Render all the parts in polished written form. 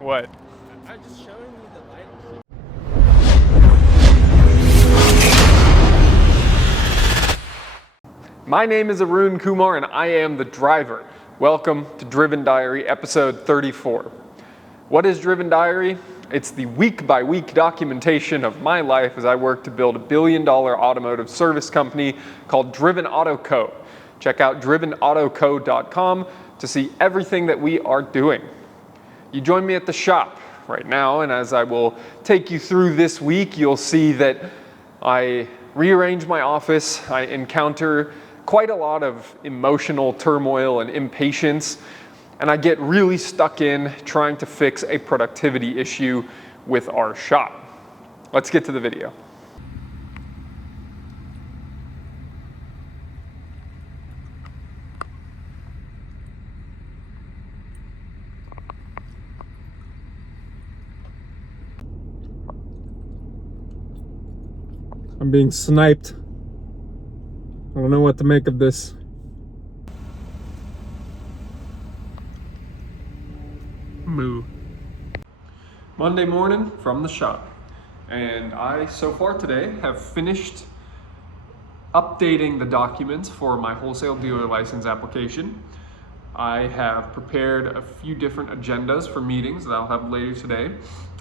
What? I'm just showing you the light. My name is Arun Kumar and I am the driver. Welcome to Driven Diary, episode 34. What is Driven Diary? It's the week-by-week documentation of my life as I work to build a billion-dollar automotive service company called Driven Auto Co. Check out drivenautoco.com to see everything that we are doing. You join me at the shop right now, and as I will take you through this week, you'll see that I rearrange my office. I encounter quite a lot of emotional turmoil and impatience, and I get really stuck in trying to fix a productivity issue with our shop. Let's get to the video. I'm being sniped. I don't know what to make of this. Moo. Monday morning from the shop. And I, so far today, have finished updating the documents for my wholesale dealer license application. I have prepared a few different agendas for meetings that I'll have later today.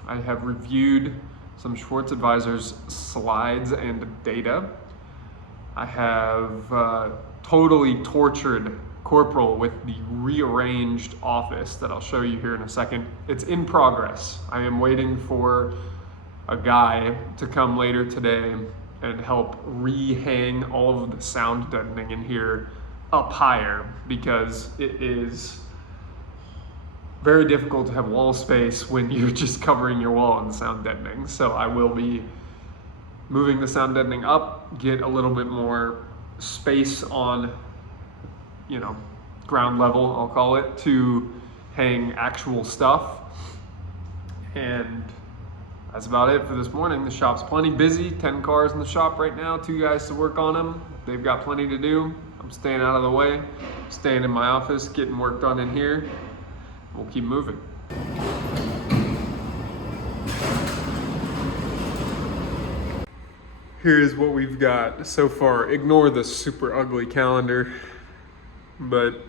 I have reviewed some Schwartz Advisors slides and data. I have totally tortured Corporal with the rearranged office that I'll show you here in a second. It's in progress. I am waiting for a guy to come later today and help rehang all of the sound deadening in here up higher, because it is very difficult to have wall space when you're just covering your wall in sound deadening. So I will be moving the sound deadening up, get a little bit more space on, ground level, I'll call it, to hang actual stuff. And that's about it for this morning. The shop's plenty busy, 10 cars in the shop right now, 2 guys to work on them. They've got plenty to do. I'm staying out of the way, staying in my office, getting work done in here. We'll keep moving. Here's what we've got so far. Ignore the super ugly calendar, but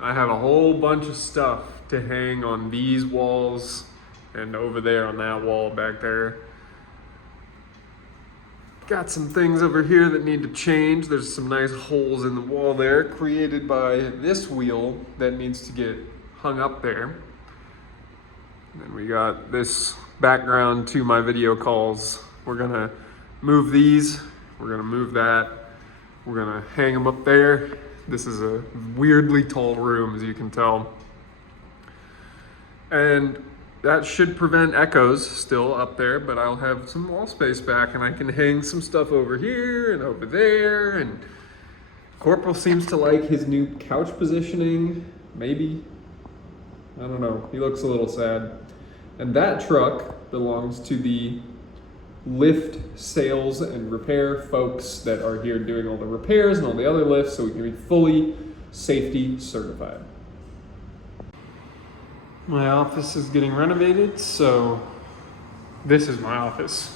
I have a whole bunch of stuff to hang on these walls and over there on that wall back there. Got some things over here that need to change. There's some nice holes in the wall there created by this wheel that needs to get hung up there. And then we got this background to my video calls. We're gonna move these, we're gonna move that, we're gonna hang them up there. This is a weirdly tall room, as you can tell. And that should prevent echoes still up there, but I'll have some wall space back and I can hang some stuff over here and over there. And Corporal seems to like his new couch positioning, maybe. I don't know, he looks a little sad. And that truck belongs to the lift sales and repair folks that are here doing all the repairs and all the other lifts, so we can be fully safety certified. My office is getting renovated, so this is my office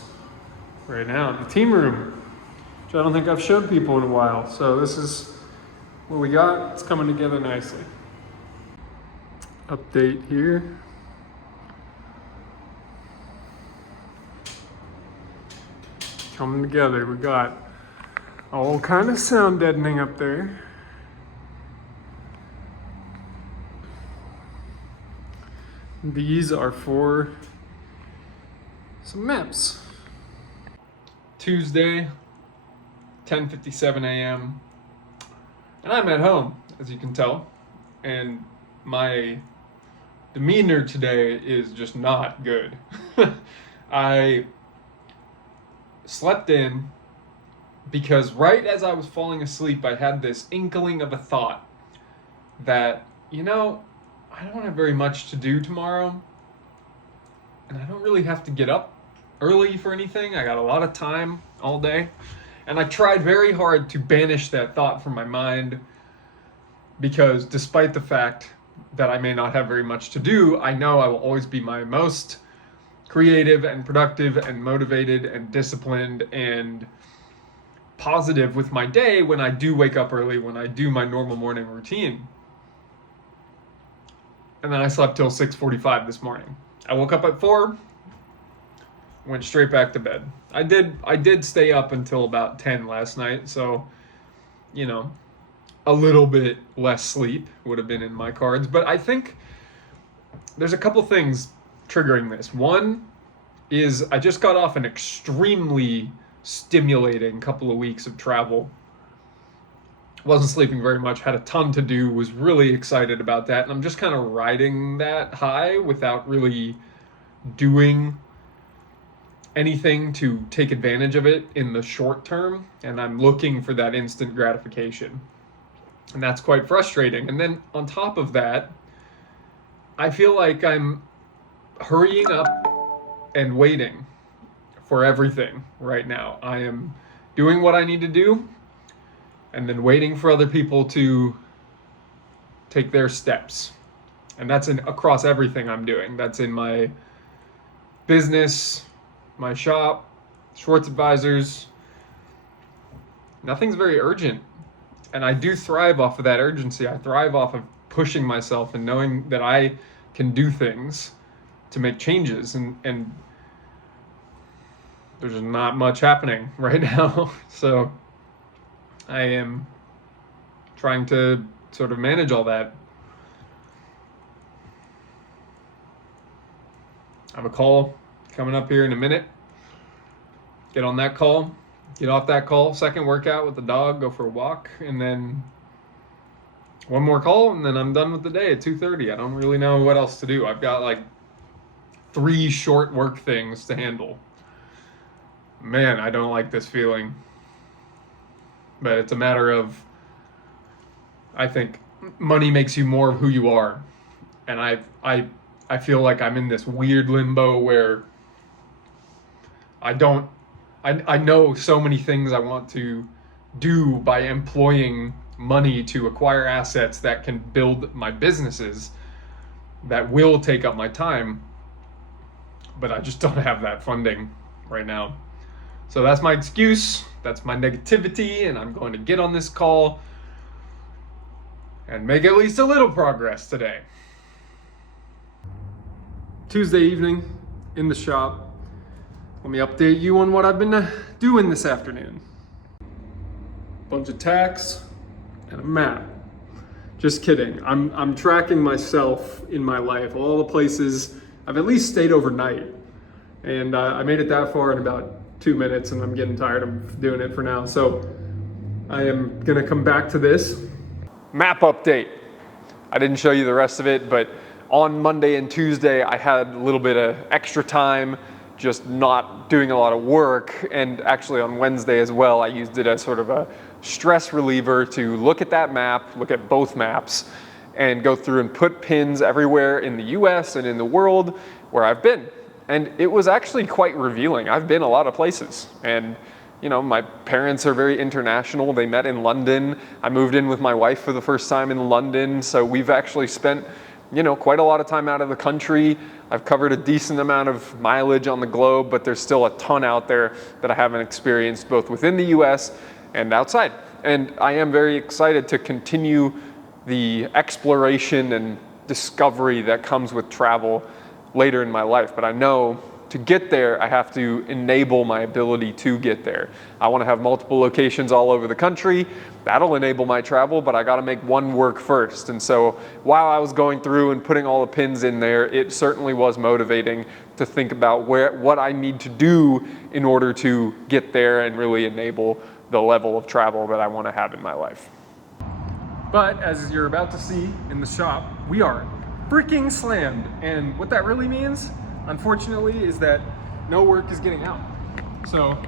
right now, the team room, which I don't think I've showed people in a while. So this is what we got. It's coming together nicely. Update here. Coming together. We got all kind of sound deadening up there. These are for some maps. Tuesday, 10:57 a.m. And I'm at home, as you can tell. And my demeanor today is just not good. I slept in because right as I was falling asleep, I had this inkling of a thought that, I don't have very much to do tomorrow, and I don't really have to get up early for anything. I got a lot of time all day, and I tried very hard to banish that thought from my mind, because despite the fact that I may not have very much to do, I know I will always be my most creative and productive and motivated and disciplined and positive with my day when I do wake up early, when I do my normal morning routine. And then I slept till 6:45 this morning. I woke up at 4, went straight back to bed. I did stay up until about 10 last night, so a little bit less sleep would have been in my cards. But I think there's a couple things triggering this. One is I just got off an extremely stimulating couple of weeks of travel. Wasn't sleeping very much, had a ton to do, was really excited about that, and I'm just kind of riding that high without really doing anything to take advantage of it in the short term, and I'm looking for that instant gratification. And that's quite frustrating. And then on top of that, I feel like I'm hurrying up and waiting for everything right now. I am doing what I need to do and then waiting for other people to take their steps. And that's across everything I'm doing. That's in my business, my shop, Schwartz Advisors. Nothing's very urgent. And I do thrive off of that urgency. I thrive off of pushing myself and knowing that I can do things to make changes. And there's not much happening right now. So I am trying to sort of manage all that. I have a call coming up here in a minute. Get on that call, get off that call, second workout with the dog, go for a walk, and then one more call, and then I'm done with the day at 2:30. I don't really know what else to do. I've got like 3 short work things to handle. Man, I don't like this feeling. But it's a matter of, I think, money makes you more of who you are. And I feel like I'm in this weird limbo where I know so many things I want to do by employing money to acquire assets that can build my businesses that will take up my time, but I just don't have that funding right now. So that's my excuse, that's my negativity, and I'm going to get on this call and make at least a little progress today. Tuesday evening in the shop. Let me update you on what I've been doing this afternoon. Bunch of tacks and a map. Just kidding. I'm tracking myself in my life, all the places I've at least stayed overnight. And I made it that far in about 2 minutes, and I'm getting tired of doing it for now. So I am gonna come back to this. Map update. I didn't show you the rest of it, but on Monday and Tuesday, I had a little bit of extra time, just not doing a lot of work. And actually on Wednesday as well, I used it as sort of a stress reliever to look at that map, look at both maps, and go through and put pins everywhere in the US and in the world where I've been. And it was actually quite revealing. I've been a lot of places, and my parents are very international. They met in London. I moved in with my wife for the first time in London, so we've actually spent quite a lot of time out of the country. I've covered a decent amount of mileage on the globe, but there's still a ton out there that I haven't experienced, both within the US and outside. And I am very excited to continue the exploration and discovery that comes with travel later in my life. But I know to get there, I have to enable my ability to get there. I want to have multiple locations all over the country. That'll enable my travel, but I got to make one work first. And so while I was going through and putting all the pins in there, it certainly was motivating to think about what I need to do in order to get there and really enable the level of travel that I want to have in my life. But as you're about to see in the shop, we are freaking slammed. And what that really means, unfortunately, is that no work is getting out. So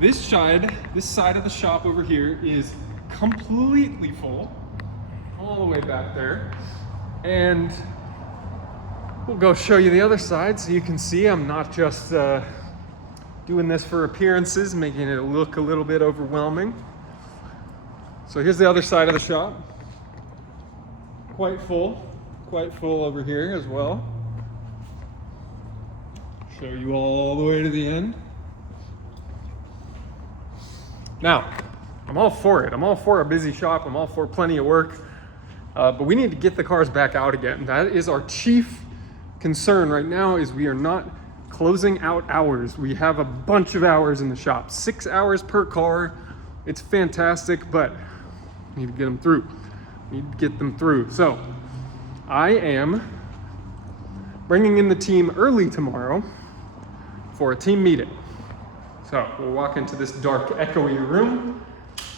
this side of the shop over here is completely full, all the way back there. And we'll go show you the other side so you can see I'm not just doing this for appearances, making it look a little bit overwhelming. So here's the other side of the shop, quite full. quite full over here as well. Show you all the way to the end. Now, I'm all for it. I'm all for a busy shop. I'm all for plenty of work. But we need to get the cars back out again. That is our chief concern right now, is we are not closing out hours. We have a bunch of hours in the shop, 6 hours per car. It's fantastic, but we need to get them through. We need to get them through. So I am bringing in the team early tomorrow for a team meeting. So we'll walk into this dark, echoey room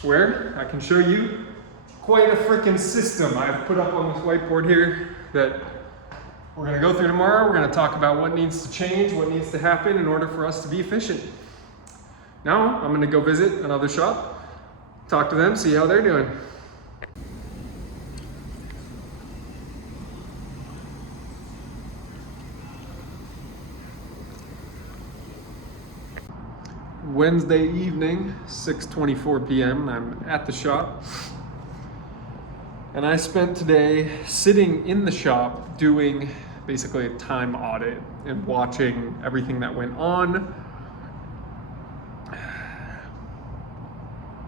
where I can show you quite a freaking system I've put up on this whiteboard here that we're gonna go through tomorrow. We're gonna talk about what needs to change, what needs to happen in order for us to be efficient. Now I'm gonna go visit another shop, talk to them, see how they're doing. Wednesday evening, 6:24 p.m. I'm at the shop. And I spent today sitting in the shop doing basically a time audit and watching everything that went on,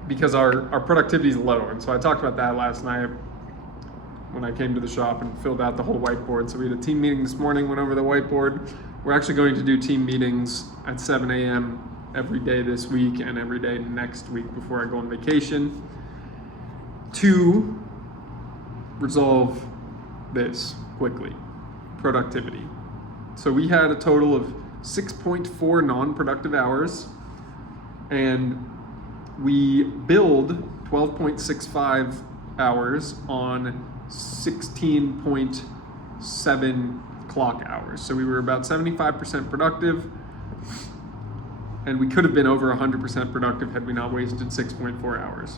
because our productivity is low. And so I talked about that last night when I came to the shop and filled out the whole whiteboard. So we had a team meeting this morning, went over the whiteboard. We're actually going to do team meetings at 7 a.m. every day this week and every day next week before I go on vacation to resolve this quickly. Productivity. So we had a total of 6.4 non-productive hours, and we billed 12.65 hours on 16.7 clock hours. So we were about 75% productive, and we could have been over 100% productive had we not wasted 6.4 hours.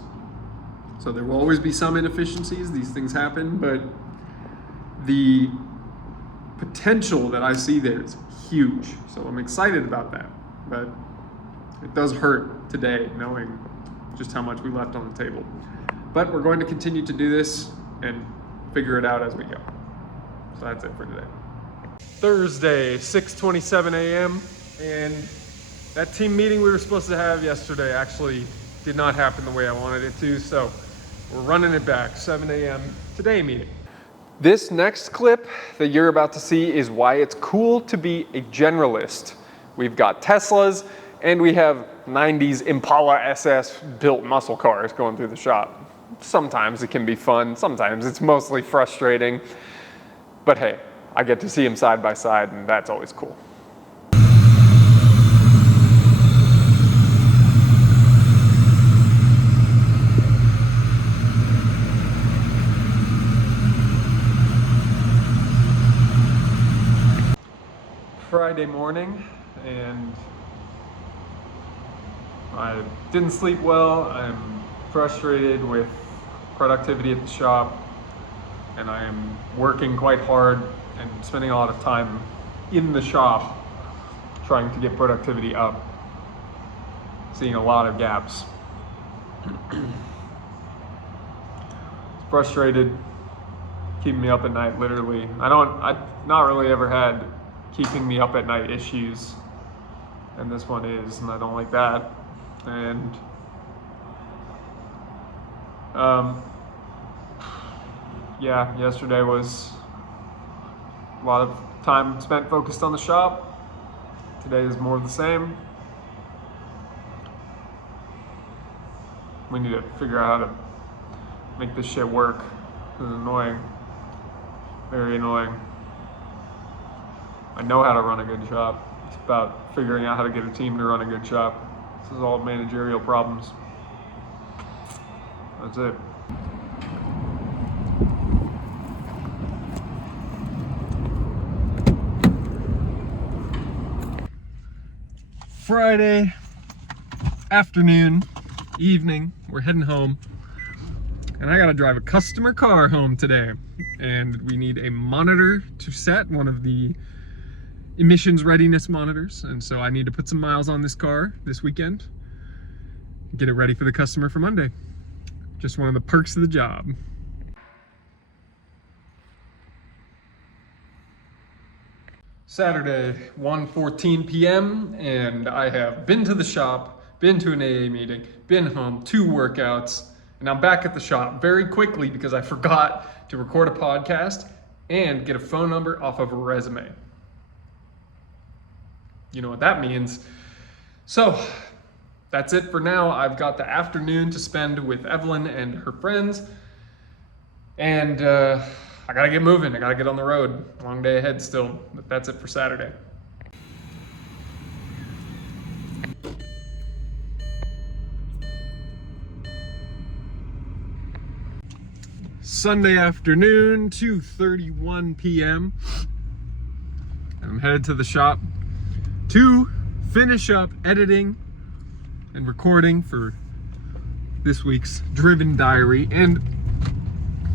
So there will always be some inefficiencies, these things happen, but the potential that I see there is huge. So I'm excited about that, but it does hurt today knowing just how much we left on the table. But we're going to continue to do this and figure it out as we go. So that's it for today. Thursday, 6:27 a.m. and that team meeting we were supposed to have yesterday actually did not happen the way I wanted it to, so we're running it back, 7 a.m. today meeting. This next clip that you're about to see is why it's cool to be a generalist. We've got Teslas and we have 90s Impala SS built muscle cars going through the shop. Sometimes it can be fun, sometimes it's mostly frustrating, but hey, I get to see them side by side and that's always cool. Friday morning, and I didn't sleep well. I'm frustrated with productivity at the shop, and I am working quite hard and spending a lot of time in the shop trying to get productivity up, seeing a lot of gaps. It's frustrated, keeping me up at night, literally. I've not really ever had keeping me up at night issues, and this one is, and I don't like that. And yeah, yesterday was a lot of time spent focused on the shop. Today is more of the same. We need to figure out how to make this shit work. It's annoying, very annoying. I know how to run a good shop. It's about figuring out how to get a team to run a good shop. This is all managerial problems. That's it. Friday afternoon, evening, we're heading home. And I gotta drive a customer car home today. And we need a monitor to set, one of the emissions readiness monitors, and so I need to put some miles on this car this weekend, get it ready for the customer for Monday. Just one of the perks of the job. Saturday, 1:14 p.m., and I have been to the shop, been to an AA meeting, been home, 2 workouts, and I'm back at the shop very quickly because I forgot to record a podcast and get a phone number off of a resume. You know what that means. So that's it for now. I've got the afternoon to spend with Evelyn and her friends, and I gotta get moving. I gotta get on the road. Long day ahead still, but that's it for Saturday. Sunday afternoon, 2:31 p.m. And I'm headed to the shop to finish up editing and recording for this week's Driven Diary. And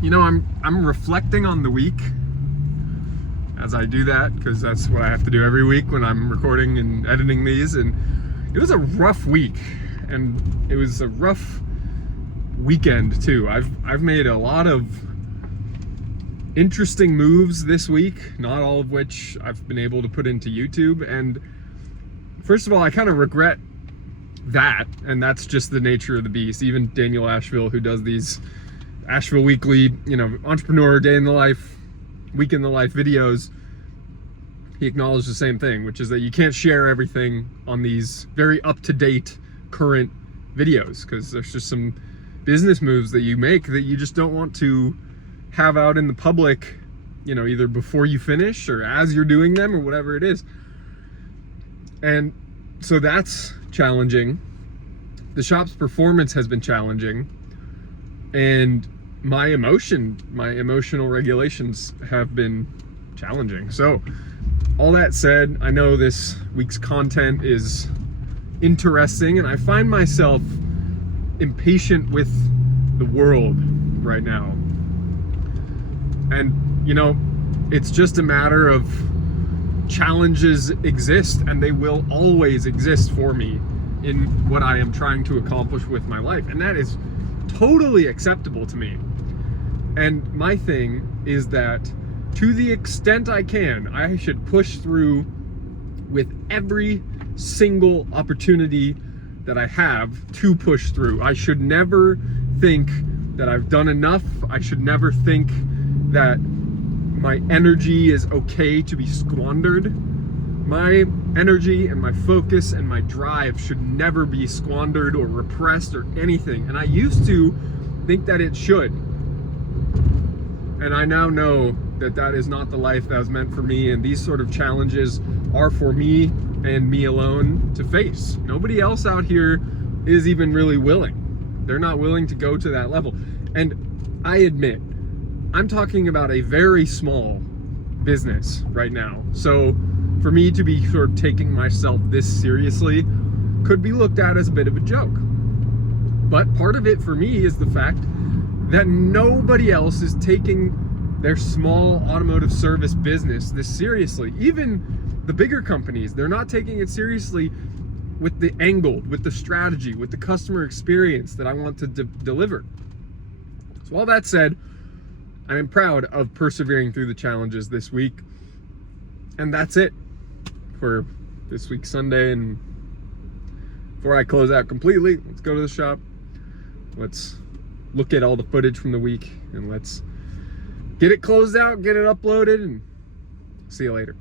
you know, I'm reflecting on the week as I do that, because that's what I have to do every week when I'm recording and editing these. And it was a rough week, and it was a rough weekend too. I've made a lot of interesting moves this week, not all of which I've been able to put into YouTube. And first of all, I kind of regret that, and that's just the nature of the beast. Even Daniel Asheville, who does these Asheville Weekly, entrepreneur day in the life, week in the life videos, he acknowledged the same thing, which is that you can't share everything on these very up-to-date current videos, because there's just some business moves that you make that you just don't want to have out in the public, either before you finish or as you're doing them or whatever it is. And so that's challenging. The shop's performance has been challenging, and my emotional regulations have been challenging. So all that said, I know this week's content is interesting, and I find myself impatient with the world right now. And it's just a matter of challenges exist, and they will always exist for me in what I am trying to accomplish with my life, and that is totally acceptable to me. And my thing is that to the extent I can, I should push through with every single opportunity that I have to push through. I should never think that I've done enough. I should never think that my energy is okay to be squandered. My energy and my focus and my drive should never be squandered or repressed or anything. And I used to think that it should. And I now know that that is not the life that was meant for me, and these sort of challenges are for me and me alone to face. Nobody else out here is even really willing. They're not willing to go to that level. And I admit, I'm talking about a very small business right now. So for me to be sort of taking myself this seriously could be looked at as a bit of a joke. But part of it for me is the fact that nobody else is taking their small automotive service business this seriously. Even the bigger companies, they're not taking it seriously with the angle, with the strategy, with the customer experience that I want to deliver. So all that said, I am proud of persevering through the challenges this week. And that's it for this week's Sunday. And before I close out completely, let's go to the shop. Let's look at all the footage from the week, and let's get it closed out, get it uploaded, and see you later.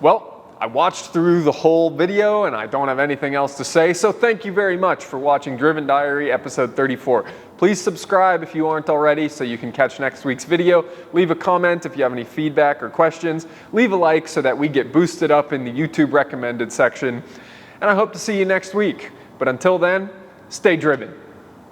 Well, I watched through the whole video and I don't have anything else to say, so thank you very much for watching Driven Diary episode 34. Please subscribe if you aren't already so you can catch next week's video. Leave a comment if you have any feedback or questions. Leave a like so that we get boosted up in the YouTube recommended section. And I hope to see you next week. But until then, stay driven.